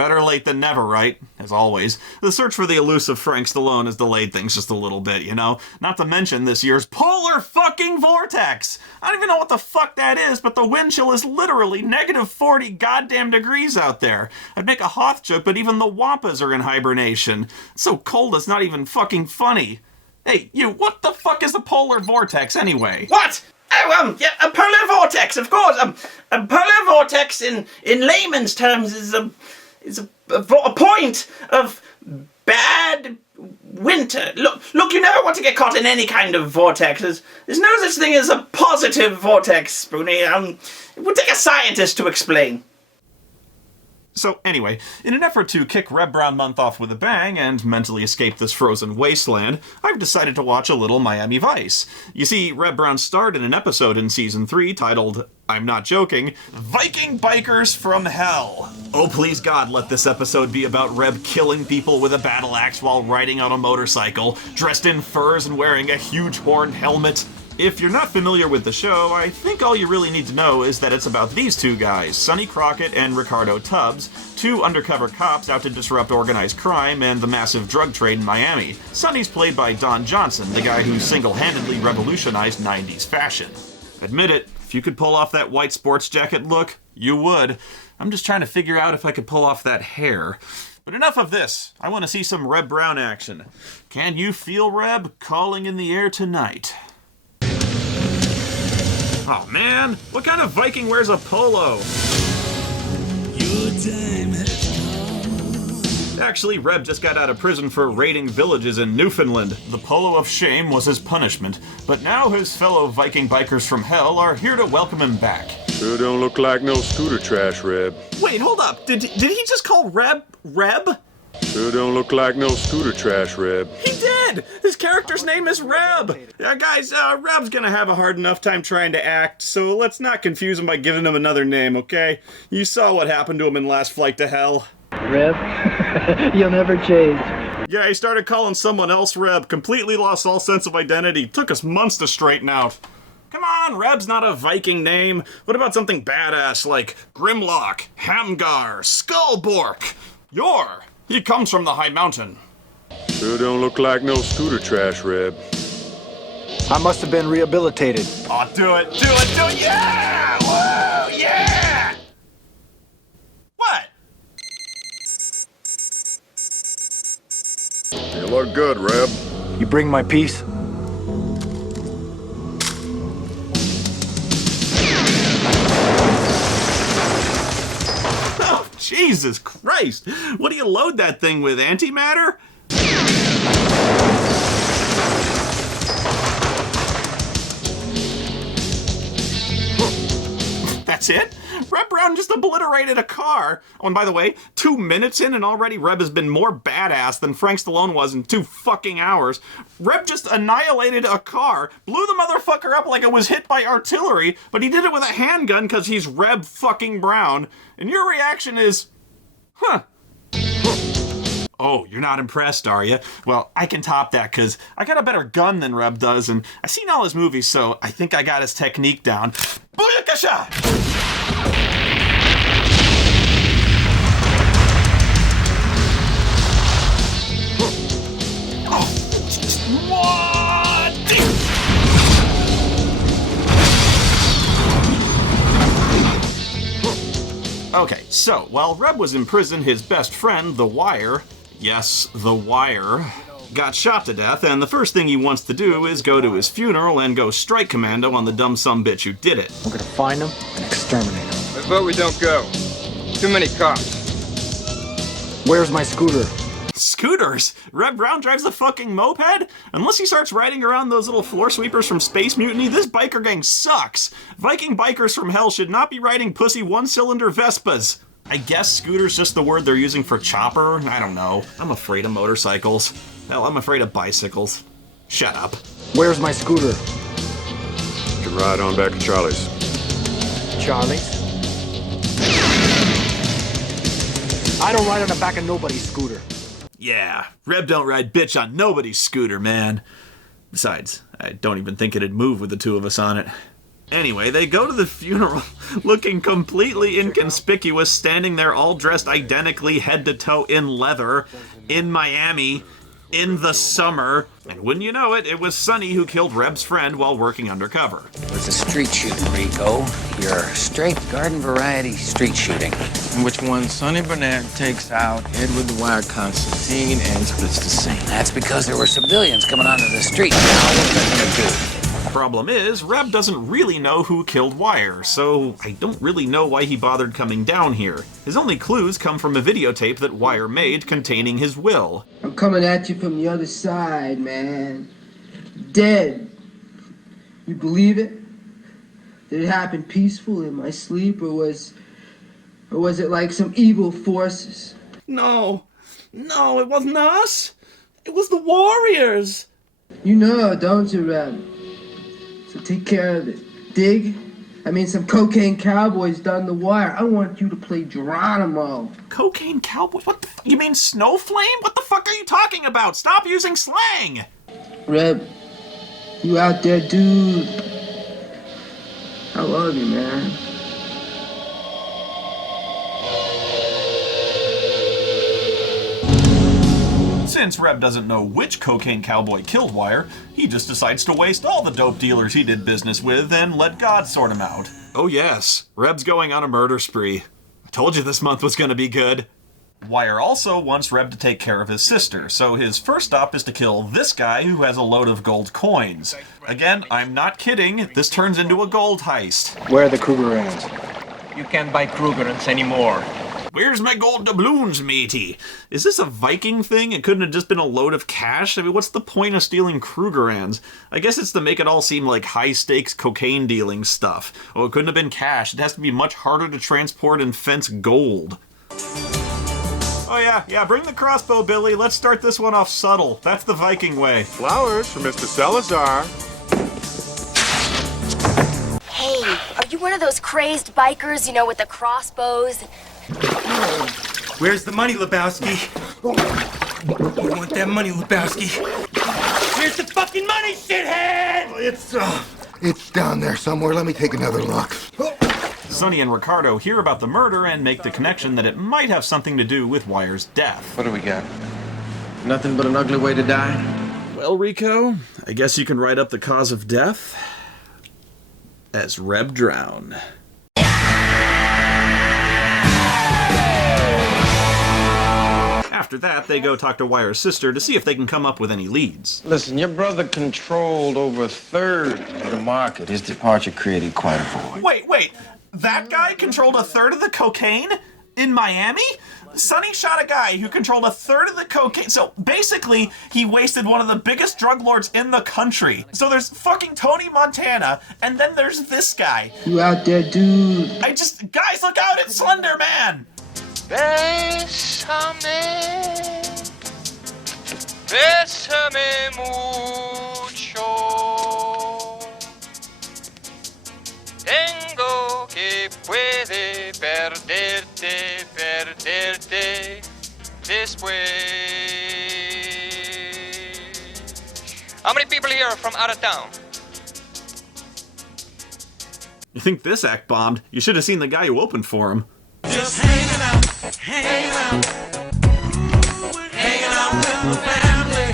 better late than never, right? As always, the search for the elusive Frank Stallone has delayed things just a little bit, you know? Not to mention this year's polar fucking vortex! I don't even know what the fuck that is, but the wind chill is literally negative 40 goddamn degrees out there. I'd make a Hoth joke, but even the Wampas are in hibernation. It's so cold it's not even fucking funny. Hey, you, what the fuck is a polar vortex anyway? What? Oh, yeah, a polar vortex, of course. A polar vortex in layman's terms is a point of bad winter. Look, you never want to get caught in any kind of vortex. There's no such thing as a positive vortex, Spoony. It would take a scientist to explain. So anyway, in an effort to kick Reb Brown month off with a bang and mentally escape this frozen wasteland, I've decided to watch a little Miami Vice. You see, Reb Brown starred in an episode in Season 3 titled, I'm not joking, Viking Bikers from Hell. Oh please God, let this episode be about Reb killing people with a battle axe while riding on a motorcycle, dressed in furs and wearing a huge horn helmet. If you're not familiar with the show, I think all you really need to know is that it's about these two guys, Sonny Crockett and Ricardo Tubbs, two undercover cops out to disrupt organized crime and the massive drug trade in Miami. Sonny's played by Don Johnson, the guy who single-handedly revolutionized 90s fashion. Admit it, if you could pull off that white sports jacket look, you would. I'm just trying to figure out if I could pull off that hair. But enough of this. I want to see some Reb Brown action. Can you feel Reb calling in the air tonight? Oh man, what kind of Viking wears a polo? Your time has come. Actually, Reb just got out of prison for raiding villages in Newfoundland. The polo of shame was his punishment, but now his fellow Viking bikers from hell are here to welcome him back. Sure don't look like no scooter trash, Reb. Wait, hold up. Did he just call Reb? Sure don't look like no scooter trash, Reb. He did! His character's name is Reb! Guys, Reb's gonna have a hard enough time trying to act, so let's not confuse him by giving him another name, okay? You saw what happened to him in Last Flight to Hell. Reb, you'll never change. Yeah, he started calling someone else Reb, completely lost all sense of identity. Took us months to straighten out. Come on, Reb's not a Viking name. What about something badass like Grimlock, Hamgar, Skullbork? He comes from the high mountain. Sure don't look like no scooter trash, Reb. I must have been rehabilitated. Oh, do it, yeah! Whoa, yeah! What? You look good, Reb. You bring my peace? Jesus Christ! What do you load that thing with, antimatter? That's it? Reb Brown just obliterated a car. Oh, and by the way, 2 minutes in and already Reb has been more badass than Frank Stallone was in 2 fucking hours. Reb just annihilated a car, blew the motherfucker up like it was hit by artillery, but he did it with a handgun because he's Reb fucking Brown. And your reaction is, huh. Oh, you're not impressed, are you? Well, I can top that because I got a better gun than Reb does, and I've seen all his movies, so I think I got his technique down. Booyakasha! Okay, so, while Reb was in prison, his best friend, The Wire, yes, The Wire, got shot to death, and the first thing he wants to do is go to his funeral and go strike commando on the dumb sumbitch who did it. I'm gonna find him and exterminate him. I vote we don't go. Too many cops. Where's my scooter? Scooters? Reb Brown drives a fucking moped? Unless he starts riding around those little floor sweepers from Space Mutiny, this biker gang sucks. Viking bikers from hell should not be riding pussy one-cylinder Vespas. I guess scooter's just the word they're using for chopper? I don't know. I'm afraid of motorcycles. Hell, I'm afraid of bicycles. Shut up. Where's my scooter? You can ride on back to Charlie's. Charlie's? I don't ride on the back of nobody's scooter. Yeah, Reb don't ride bitch on nobody's scooter, man. Besides, I don't even think it'd move with the two of us on it. Anyway, they go to the funeral looking completely inconspicuous, standing there all dressed identically head to toe in leather, in Miami, in the summer. And wouldn't you know it, it was Sonny who killed Reb's friend while working undercover. It was a street shooting, Rico. Your straight garden variety street shooting. In which one Sonny Burnett takes out Edward the Wire Constantine and splits the scene. That's because there were civilians coming onto the street. Now what they're gonna do? Problem is, Reb doesn't really know who killed Wire, so I don't really know why he bothered coming down here. His only clues come from a videotape that Wire made containing his will. I'm coming at you from the other side, man. Dead. You believe it? Did it happen peaceful in my sleep, or was it like some evil forces? No, it wasn't us. It was the warriors. You know, don't you, Reb? So take care of it. Dig? I mean, some cocaine cowboys done the wire. I want you to play Geronimo. Cocaine cowboy? What the you mean Snowflame? What the fuck are you talking about? Stop using slang! Reb, you out there, dude? I love you, man. Since Reb doesn't know which cocaine cowboy killed Wire, he just decides to waste all the dope dealers he did business with and let God sort him out. Oh yes, Reb's going on a murder spree. I told you this month was gonna be good. Wire also wants Reb to take care of his sister, so his first stop is to kill this guy who has a load of gold coins. Again, I'm not kidding, this turns into a gold heist. Where are the Krugerrands? You can't buy Krugerrands anymore. Where's my gold doubloons, matey? Is this a Viking thing? It couldn't have just been a load of cash? I mean, what's the point of stealing Krugerrands? I guess it's to make it all seem like high-stakes cocaine dealing stuff. Oh, it couldn't have been cash. It has to be much harder to transport and fence gold. Oh yeah, bring the crossbow, Billy. Let's start this one off subtle. That's the Viking way. Flowers for Mr. Salazar. Hey, are you one of those crazed bikers, you know, with the crossbows? Where's the money, Lebowski? You want that money, Lebowski? Here's the fucking money, shithead! It's down there somewhere. Let me take another look. Sonny and Ricardo hear about the murder and make the connection that it might have something to do with Wire's death. What do we got? Nothing but an ugly way to die? Well, Rico, I guess you can write up the cause of death as Reb Brown. After that, they go talk to Wire's sister to see if they can come up with any leads. Listen, your brother controlled over a third of the market. His departure created quite a void. Wait. That guy controlled a third of the cocaine? In Miami? Sonny shot a guy who controlled a third of the cocaine. So basically, he wasted one of the biggest drug lords in the country. So there's fucking Tony Montana, and then there's this guy. You out there, dude? Guys, look out, it's Slender Man! Bésame mucho. Tengo que puede perderte después. How many people here are from out of town? You think this act bombed? You should have seen the guy who opened for him. Just hanging out with the family,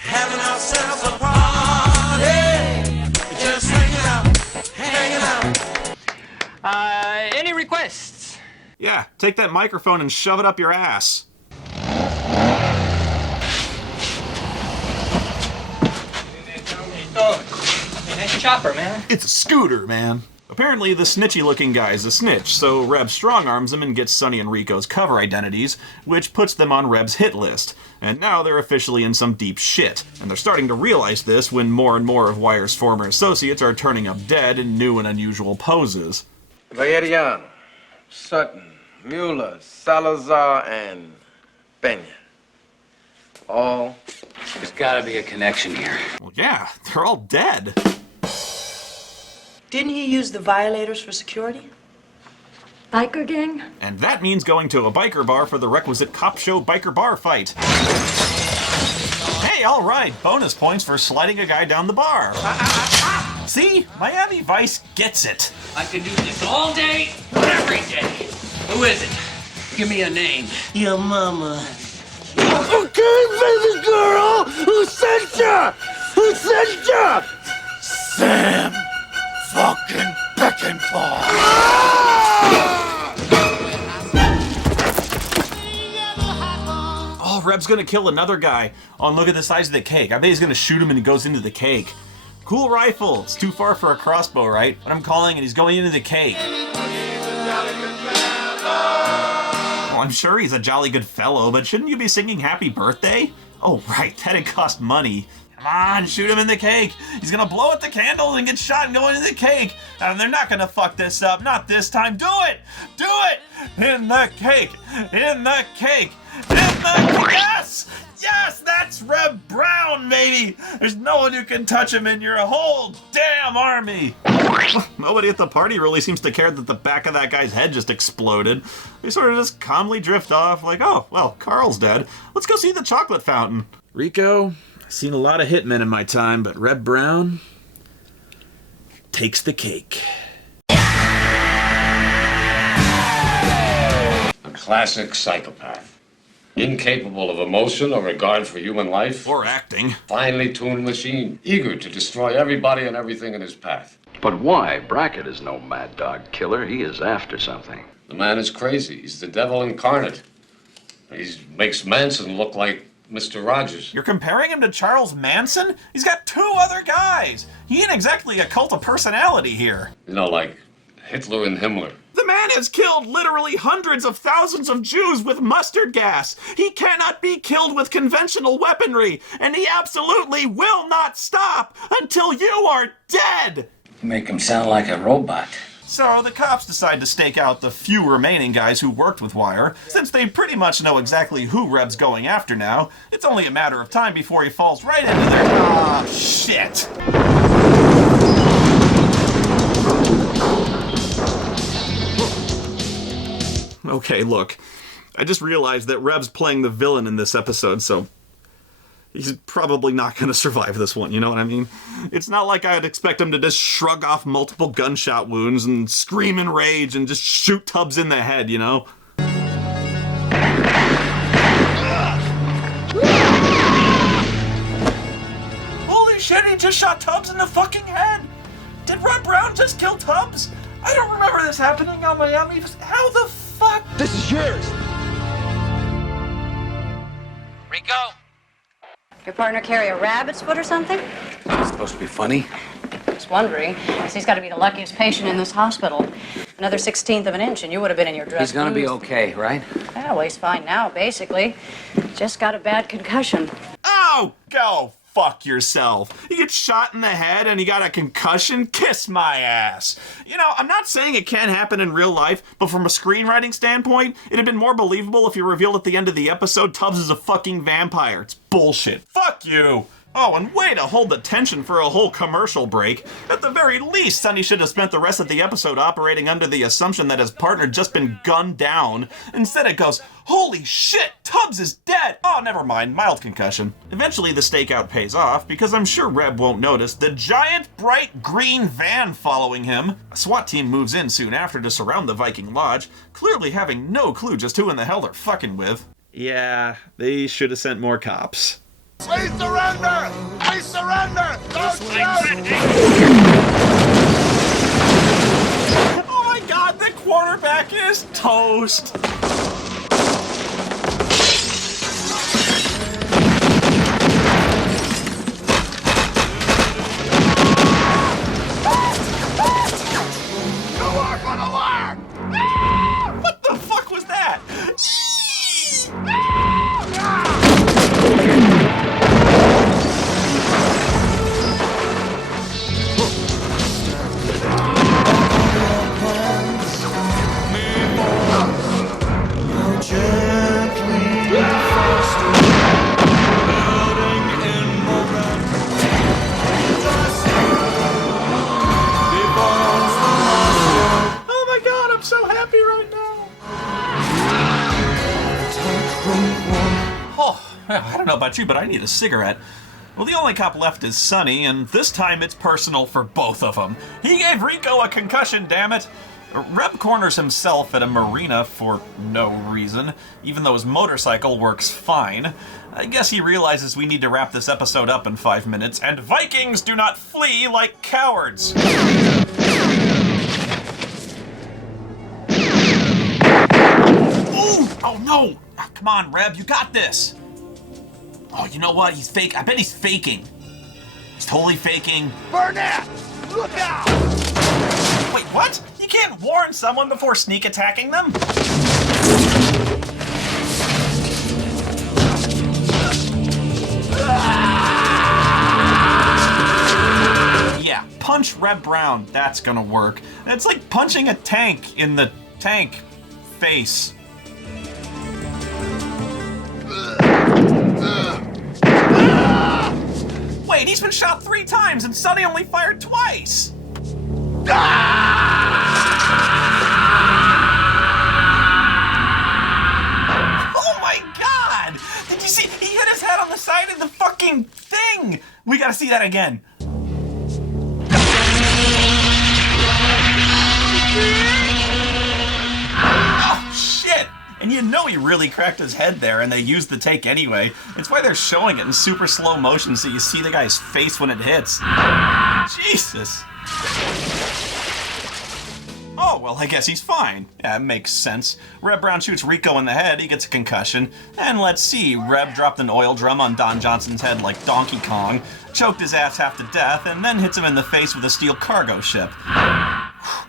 having ourselves a party. Just hanging out. Any requests? Yeah, take that microphone and shove it up your ass. Nice chopper, man. It's a scooter, man. Apparently, the snitchy-looking guy's a snitch, so Reb strong-arms him and gets Sonny and Rico's cover identities, which puts them on Reb's hit list. And now they're officially in some deep shit. And they're starting to realize this when more and more of Wire's former associates are turning up dead in new and unusual poses. Valeriano, Sutton, Mueller, Salazar, and Pena. All. There's gotta be a connection here. Well, yeah, they're all dead. Didn't he use the violators for security? Biker gang? And that means going to a biker bar for the requisite cop show biker bar fight. Hey, alright, bonus points for sliding a guy down the bar. See? Miami Vice gets it. I can do this all day, every day. Who is it? Give me a name. Your mama. Okay, baby girl! Who sent ya? Who sent ya? Sam fucking Beckenbauer! Oh, Reb's gonna kill another guy. Oh, and look at the size of the cake. I bet he's gonna shoot him and he goes into the cake. Cool rifle. It's too far for a crossbow, right? But I'm calling and he's going into the cake. Oh, I'm sure he's a jolly good fellow, but shouldn't you be singing happy birthday? Oh, right, that'd cost money. Come on, shoot him in the cake. He's gonna blow out the candles and get shot and go into the cake. And they're not gonna fuck this up. Not this time. Do it! Do it! In the cake! In the cake! In the... Yes! Yes, that's Reb Brown, baby! There's no one who can touch him in your whole damn army! Nobody at the party really seems to care that the back of that guy's head just exploded. They sort of just calmly drift off like, oh, well, Carl's dead. Let's go see the chocolate fountain. Rico, I've seen a lot of hitmen in my time, but Reb Brown takes the cake. A classic psychopath. Incapable of emotion or regard for human life. Or acting. Finely tuned machine. Eager to destroy everybody and everything in his path. But why? Brackett is no mad dog killer. He is after something. The man is crazy. He's the devil incarnate. He makes Manson look like Mr. Rogers. You're comparing him to Charles Manson? He's got two other guys. He ain't exactly a cult of personality here. You know, like Hitler and Himmler. The man has killed literally hundreds of thousands of Jews with mustard gas. He cannot be killed with conventional weaponry, and he absolutely will not stop until you are dead. Make him sound like a robot. So the cops decide to stake out the few remaining guys who worked with Wire. Since they pretty much know exactly who Reb's going after now, it's only a matter of time before he falls right into their... Ah, shit. Okay, look, I just realized that Reb's playing the villain in this episode, so he's probably not going to survive this one, you know what I mean? It's not like I'd expect him to just shrug off multiple gunshot wounds and scream in rage and just shoot Tubbs in the head, you know? Holy shit, he just shot Tubbs in the fucking head! Did Reb Brown just kill Tubbs? I don't remember this happening on Miami. How the fuck? This is yours! Rico? Your partner carry a rabbit's foot or something? It's supposed to be funny. Just wondering, because he's got to be the luckiest patient in this hospital. Another 1/16 of an inch, and you would have been in your dress. He's gonna be okay, right? Yeah, well, he's fine now, basically. Just got a bad concussion. Oh, go fuck yourself. You get shot in the head and you got a concussion? Kiss my ass. You know, I'm not saying it can't happen in real life, but from a screenwriting standpoint, it'd have been more believable if you revealed at the end of the episode Tubbs is a fucking vampire. It's bullshit. Fuck you. Oh, and way to hold the tension for a whole commercial break. At the very least, Sonny should have spent the rest of the episode operating under the assumption that his partner had just been gunned down. Instead it goes, holy shit, Tubbs is dead! Oh, never mind, mild concussion. Eventually the stakeout pays off, because I'm sure Reb won't notice the giant bright green van following him. A SWAT team moves in soon after to surround the Viking Lodge, clearly having no clue just who in the hell they're fucking with. Yeah, they should have sent more cops. We surrender! We surrender! Don't shoot! Oh my god, the quarterback is toast! What the fuck was that? I don't know about you, but I need a cigarette. Well, the only cop left is Sonny, and this time it's personal for both of them. He gave Rico a concussion, damn it! Reb corners himself at a marina for no reason, even though his motorcycle works fine. I guess he realizes we need to wrap this episode up in 5 minutes, and Vikings do not flee like cowards! Ooh! Oh no! Come on, Reb, you got this! Oh, you know what? He's fake. I bet he's faking. He's totally faking. Burnett! Look out! Wait, what? You can't warn someone before sneak attacking them? Yeah, punch Reb Brown. That's gonna work. It's like punching a tank in the tank face. Wait, he's been shot 3 times and Sonny only fired twice! Oh my god! Did you see? He hit his head on the side of the fucking thing! We gotta see that again. Oh shit! And you know he really cracked his head there, and they used the take anyway. It's why they're showing it in super slow motion so you see the guy's face when it hits. Jesus. Oh, well, I guess he's fine. Yeah, it makes sense. Reb Brown shoots Rico in the head, he gets a concussion. And let's see, Reb dropped an oil drum on Don Johnson's head like Donkey Kong, choked his ass half to death, and then hits him in the face with a steel cargo ship.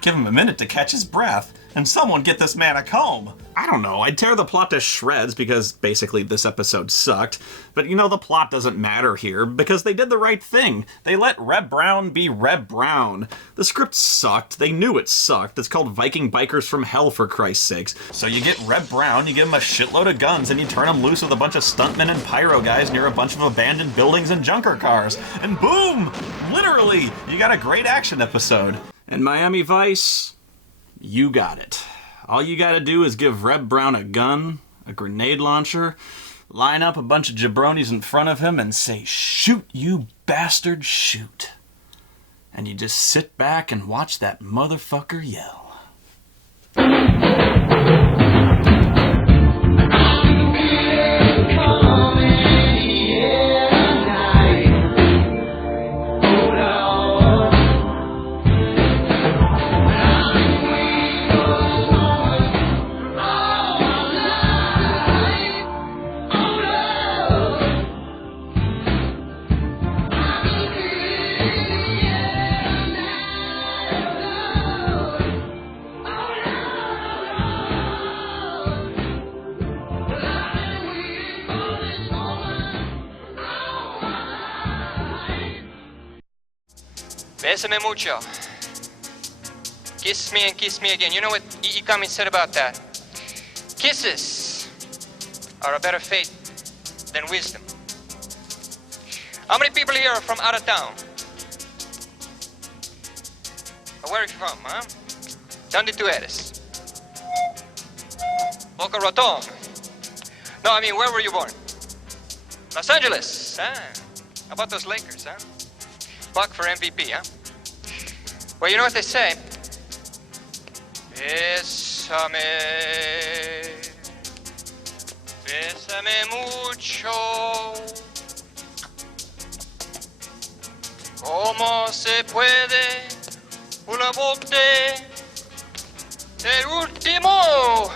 Give him a minute to catch his breath. And someone get this man a comb. I don't know, I'd tear the plot to shreds because basically this episode sucked. But you know, the plot doesn't matter here because they did the right thing. They let Reb Brown be Reb Brown. The script sucked, they knew it sucked. It's called Viking Bikers from Hell, for Christ's sakes. So you get Reb Brown, you give him a shitload of guns, and you turn him loose with a bunch of stuntmen and pyro guys near a bunch of abandoned buildings and junker cars. And boom! Literally, you got a great action episode. And Miami Vice, you got it. All you gotta do is give Reb Brown a gun, a grenade launcher, line up a bunch of jabronis in front of him and say, "Shoot, you bastard, shoot." And you just sit back and watch that motherfucker yell. Bésame mucho. Kiss me and kiss me again. You know what Ikami said about that? Kisses are a better fate than wisdom. How many people here are from out of town? Where are you from, huh? ¿Dónde tú eres? Boca Raton. No, I mean, where were you born? Los Angeles, huh? How about those Lakers, huh? Buck for MVP, huh? Well, you know what they say? Bésame, bésame mucho. ¿Cómo se puede una bote del último